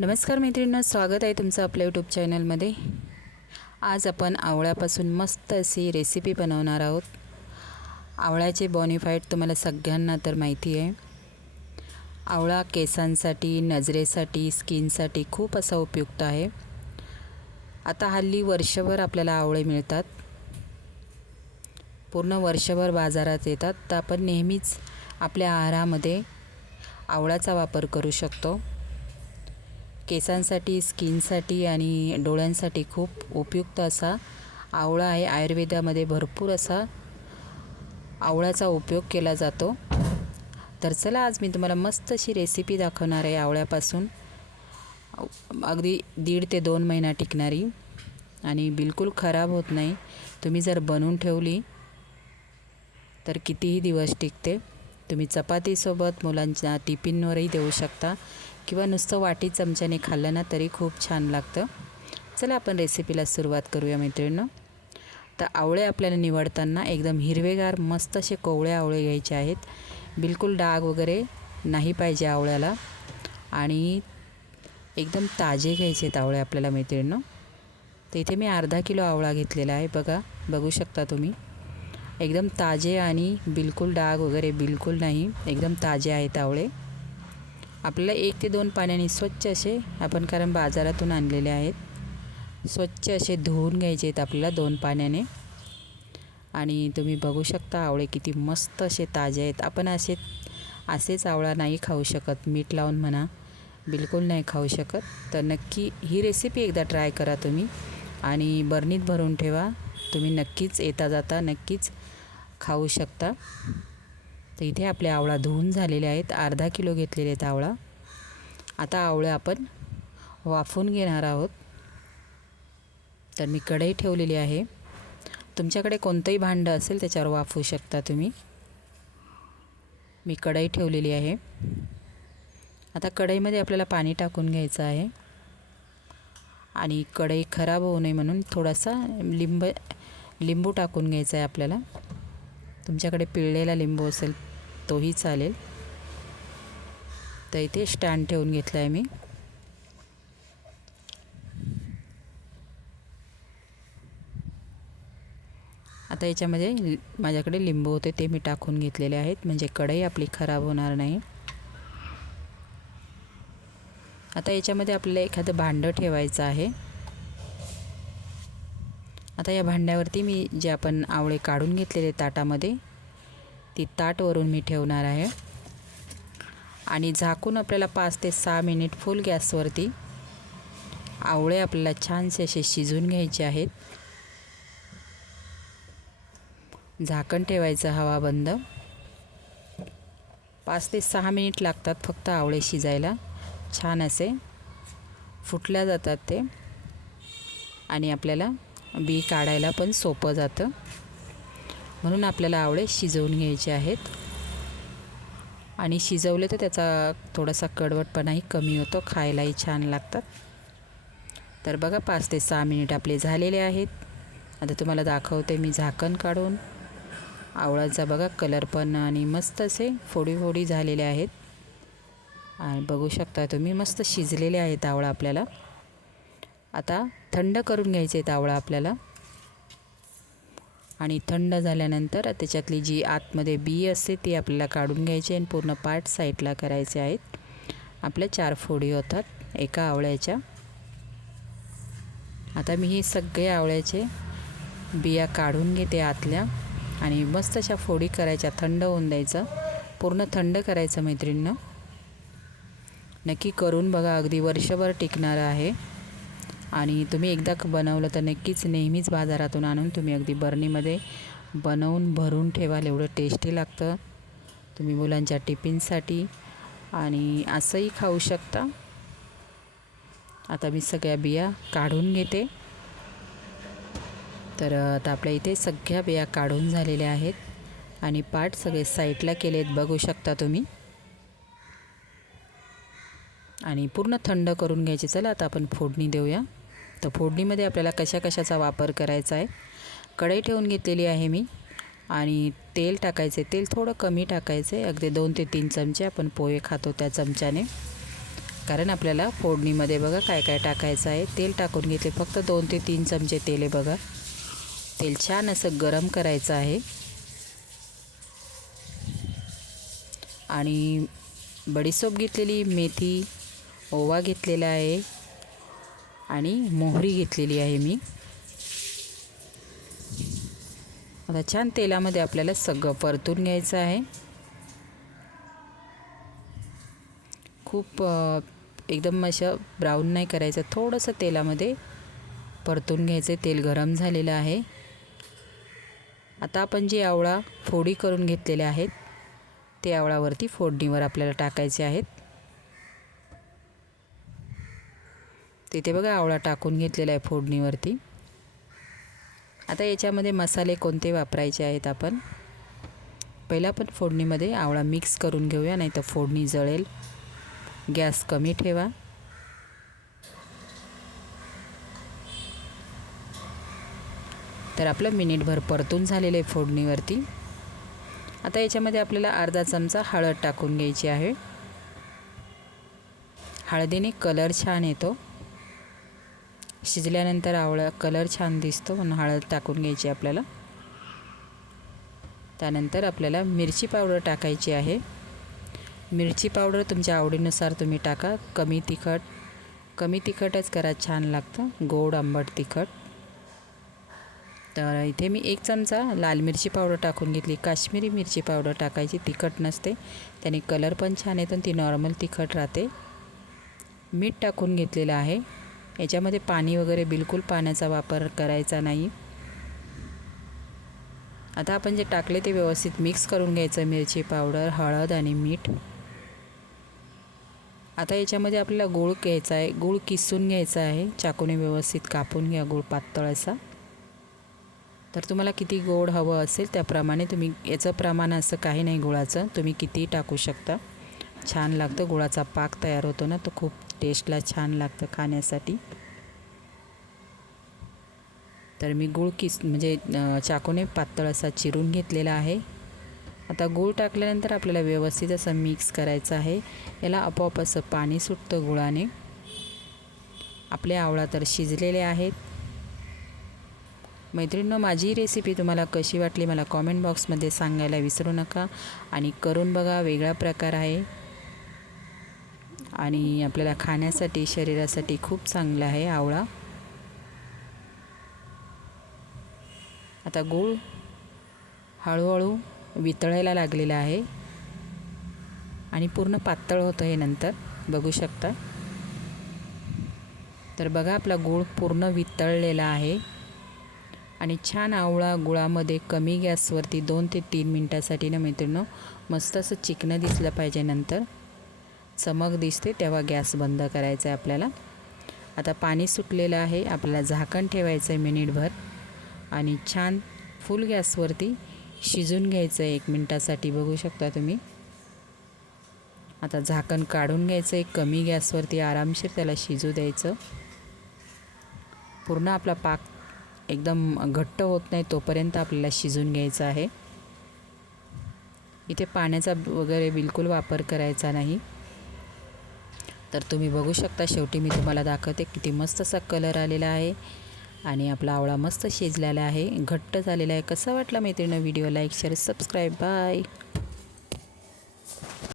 नमस्कार मैत्रिणींना स्वागत आहे तुमचं आपल्या यूट्यूब चॅनलमध्ये आज आपण आवळ्यापासून मस्त अशी रेसिपी बनवणार आहोत. आवळ्याचे बॉनिफाईट तुम्हाला सगळ्यांना तर माहिती आहे. आवळा केसांसाठी नजरेसाठी स्किनसाठी खूप असा उपयुक्त आहे. आता हल्ली वर्षभर आपल्याला आवळे मिळतात. पूर्ण वर्षभर बाजारात येतात तर आपण नेहमीच आपल्या आहारामध्ये आवळाचा वापर करू शकतो. केसांसाठी स्किनसाठी आणि डोळ्यांसाठी खूप उपयुक्त असा आवळा आहे. आयुर्वेदामध्ये भरपूर असा आवळ्याचा उपयोग केला जातो. तर चला आज मी तुम्हाला मस्त अशी रेसिपी दाखवणार आहे आवळ्यापासून. अगदी दीड ते दोन महिना टिकणारी आणि बिलकुल खराब होत नाही. तुम्ही जर बनवून ठेवली तर कितीही दिवस टिकते. तुम्ही चपातीसोबत मुलांच्या टिफिनवरही देऊ शकता. किंवा नुसतं वाटी चमच्याने खाल्लं ना तरी खूप छान लागतं. चला आपण रेसिपीला सुरुवात करूया मैत्रिणींनो. तर आवळे आपल्याला निवडताना एकदम हिरवेगार मस्त असे कोवळे आवळे घ्यायचे आहेत. बिलकुल डाग वगैरे नाही पाहिजे आवळ्याला. आणि एकदम ताजे घ्यायचे आहेत आवळे आपल्याला मैत्रिणींनो. तर इथे मी अर्धा किलो आवळा घेतलेला आहे बघा बघू शकता तुम्ही. एकदम ताजे आणि बिलकुल डाग वगैरे बिलकुल नाही एकदम ताजे आहेत आवळे. आपल्याला एक ते दोन पाण्याने स्वच्छ असे आपण कारण बाजारातून आणलेले आहेत. स्वच्छ असे धुवून घ्यायचे आहेत आपल्याला दोन पाण्याने. आणि तुम्ही बघू शकता आवळे किती मस्त असे ताजे आहेत. आपण असे असेच आवळा नाही खाऊ शकत. मीठ लावून म्हणा बिलकुल नाही खाऊ शकत. तर नक्की ही रेसिपी एकदा ट्राय करा तुम्ही. आणि बर्नीत भरून ठेवा. तुम्ही नक्कीच येता जाता नक्कीच खाऊ शकता. तर इथे आपले आवळा धुवून झालेल्या आहेत. अर्धा किलो घेतलेले आहेत आवळा. आता आवळे आपण वाफून घेणार आहोत. तर मी कढई ठेवलेली आहे. तुमच्याकडे कोणतंही भांडं असेल त्याच्यावर वाफवू शकता तुम्ही. मी कढई ठेवलेली आहे. आता कढईमध्ये आपल्याला पाणी टाकून घ्यायचं आहे. आणि कढई खराब होऊ नये म्हणून थोडासा लिंब लिंबू टाकून घ्यायचा आहे आपल्याला. तुमच्याकडे पिळलेला लिंबू असेल तोही चालेल. तर इथे स्टँड ठेवून घेतला आहे मी. आता याच्यामध्ये माझ्याकडे लिंबू होते ते मी टाकून घेतलेले आहेत. म्हणजे कढई आपली खराब होणार नाही. आता याच्यामध्ये आपल्याला एखादं भांडं ठेवायचं आहे. आता या भांड्यावरती मी जे आपण आवळे काढून घेतलेले ताटामध्ये ती ताटवरून मी ठेवणार आहे. आणि झाकून आपल्याला पाच ते सहा मिनिट फुल गॅसवरती आवळे आपल्याला छानसे असे शिजून घ्यायचे आहेत. झाकण ठेवायचं हवा बंद. पाच ते सहा मिनिट लागतात फक्त आवळे शिजायला. छान असे फुटल्या जातात ते. आणि आपल्याला बी काढायला पण सोपं जातं. म्हणून आपल्याला आवळे शिजवून घ्यायचे आहेत. आणि शिजवले तर त्याचा थोडासा कडवटपणाही कमी होतो खायलाही छान लागतात. तर बघा पाच ते सहा मिनिट आपले झालेले आहेत. आता तुम्हाला दाखवते मी झाकण काढून. आवळाचा बघा कलर पण आणि मस्त असे फोडी फोडी झालेले आहेत. आणि बघू शकता तुम्ही मस्त शिजलेले आहेत आवळा आपल्याला. आता थंड करून घ्यायचे आहेत आवळा आपल्याला. आणि थंड झाल्यानंतर त्याच्यातली जी आतमध्ये बी असते ती आपल्याला काढून घ्यायची आणि पूर्ण पार्ट साईडला करायचे आहेत. आपल्या चार फोडी होतात एका आवळ्याच्या. आता मी हे सगळे आवळ्याचे बिया काढून घेते आतल्या आणि मस्त अशा फोडी करायच्या थंड होऊन द्यायचं. पूर्ण थंड करायचं मैत्रिणीनं. नक्की करून बघा अगदी वर्षभर टिकणारं आहे. आणि तुम्ही एकदा बनवलं तर नक्कीच नेहमीच बाजारातून आणून तुम्ही अगदी बर्नीमध्ये बनवून भरून ठेवाल. एवढं टेस्टी लागतं. तुम्ही मुलांच्या टिफिनसाठी आणि असंही खाऊ शकता. आता मी सगळ्या बिया काढून घेते. तर आता आपल्या इथे सगळ्या बिया काढून झालेल्या आहेत. आणि पाठ सगळे साईडला केलेत बघू शकता तुम्ही. आणि पूर्ण थंड करून घ्यायचे. चला आता आपण फोडणी देऊया. तर फोडणीमध्ये आपल्याला कशा कशाचा वापर करायचा आहे? कढई ठेवून घेतलेली आहे मी. आणि तेल टाकायचे तेल थोडं कमी टाकायचे. अगदी दोन ते तीन चमचे आपण पोहे खातो त्या चमच्याने. कारण आपल्याला फोडणीमध्ये बघा काय काय टाकायचं आहे. तेल टाकून घेतले फक्त दोन ते तीन चमचे तेल आहे बघा. तेल छान असं गरम करायचं आहे. आणि बडीसोप घेतलेली मेथी ओवा घेतलेला आहे. आणि मोहरी घेतलेली आहे मी. आता छान तेलामध्ये आपल्याला सगळं परतून घ्यायचं आहे. खूप एकदम असं ब्राऊन नाही करायचं. थोडंसं तेलामध्ये परतून घ्यायचं तेल गरम झालेलं आहे. आता आपण जे आवळा फोडी करून घेतलेले आहेत ते आवळावरती फोडणीवर आपल्याला टाकायचे आहेत. तिथे बघा आवळा टाकून घेतलेला आहे फोडणीवरती. आता याच्यामध्ये मसाले कोणते वापरायचे आहेत आपण? पहिला आपण फोडणीमध्ये आवळा मिक्स करून घेऊया नाही तर फोडणी जळेल. गॅस कमी ठेवा. तर आपलं मिनिटभर परतून झालेलं आहे फोडणीवरती. आता याच्यामध्ये आपल्याला अर्धा चमचा हळद टाकून घ्यायची आहे. हळदीने कलर छान येतो. शिजल्यानंतर आवळा कलर छान दिसतो. म्हणून हळद टाकून घ्यायची आपल्याला. त्यानंतर आपल्याला मिरची पावडर टाकायची आहे. मिरची पावडर तुमच्या आवडीनुसार तुम्ही टाका. कमी तिखट कमी तिखटच करा छान लागतं. गोड आंबट तिखट. तर इथे मी एक चमचा लाल मिरची पावडर टाकून घेतली. काश्मीरी मिरची पावडर टाकायची. तिखट नसते. त्याने कलर पण छान येतो आणि ती नॉर्मल तिखट राहते. मीठ टाकून घेतलेलं आहे. याच्यामध्ये पाणी वगैरे बिलकुल पाण्याचा वापर करायचा नाही. आता आपण जे टाकले ते व्यवस्थित मिक्स करून घ्यायचं मिरची पावडर हळद आणि मीठ. आता याच्यामध्ये आपल्याला गूळ घ्यायचा आहे गूळ किसून घ्यायचा आहे. चाकूने व्यवस्थित कापून घ्या गूळ पातळ असा. तर तुम्हाला किती गोड हवं असेल त्याप्रमाणे तुम्ही याचं प्रमाण असं काही नाही गुळाचं तुम्ही कितीही टाकू शकता. छान लागतं गुळाचा पाक तयार होतो ना तो खूप टेस्टला छान लागतं खाण्यासाठी. तर मी गूळ किस म्हणजे चाकूने पातळ असा चिरून घेतलेला आहे. आता गूळ टाकल्यानंतर आपल्याला व्यवस्थित असं मिक्स करायचं आहे. याला आपोआप असं पाणी सुटतं गुळाने. आपले आवळा तर शिजलेले आहेत. मैत्रिणींनो माझी रेसिपी तुम्हाला कशी वाटली मला कॉमेंट बॉक्समध्ये सांगायला विसरू नका. आणि करून बघा वेगळा प्रकार आहे. आणि आपल्याला खाण्यासाठी शरीरासाठी खूप चांगलं आहे आवळा. आता गूळ हळूहळू वितळायला लागलेला आहे. आणि पूर्ण पातळ होतं हे नंतर. बघू शकता. तर बघा आपला गूळ पूर्ण वितळलेला आहे. आणि छान आवळा गुळामध्ये कमी गॅसवरती दोन ते तीन मिनटासाठी ना मैत्रिणं मस्त असं चिकनं दिसलं पाहिजे नंतर. चमक दिसते तेव्हा गॅस बंद करायचा आहे आपल्याला. आता पाणी सुटलेलं आहे आपल्याला झाकण ठेवायचं आहे मिनिटभर. आणि छान फुल गॅसवरती शिजून घ्यायचं आहे एक मिनटासाठी बघू शकता तुम्ही. आता झाकण काढून घ्यायचं आहे कमी गॅसवरती आरामशीर त्याला शिजू द्यायचं. पूर्ण आपला पाक एकदम घट्ट होत नाही तोपर्यंत आपल्याला शिजून घ्यायचं आहे. इथे पाण्याचा वगैरे बिलकुल वापर करायचा नाही. तर तुम्ही बघू शकता शेवटी मी तुम्हाला दाखवते किती मस्त असा कलर आलेला आहे. आणि आपला आवळा मस्त शिजलेला आहे. घट्ट झालेला आहे. कसा वाटला मैत्रिणं video like share subscribe bye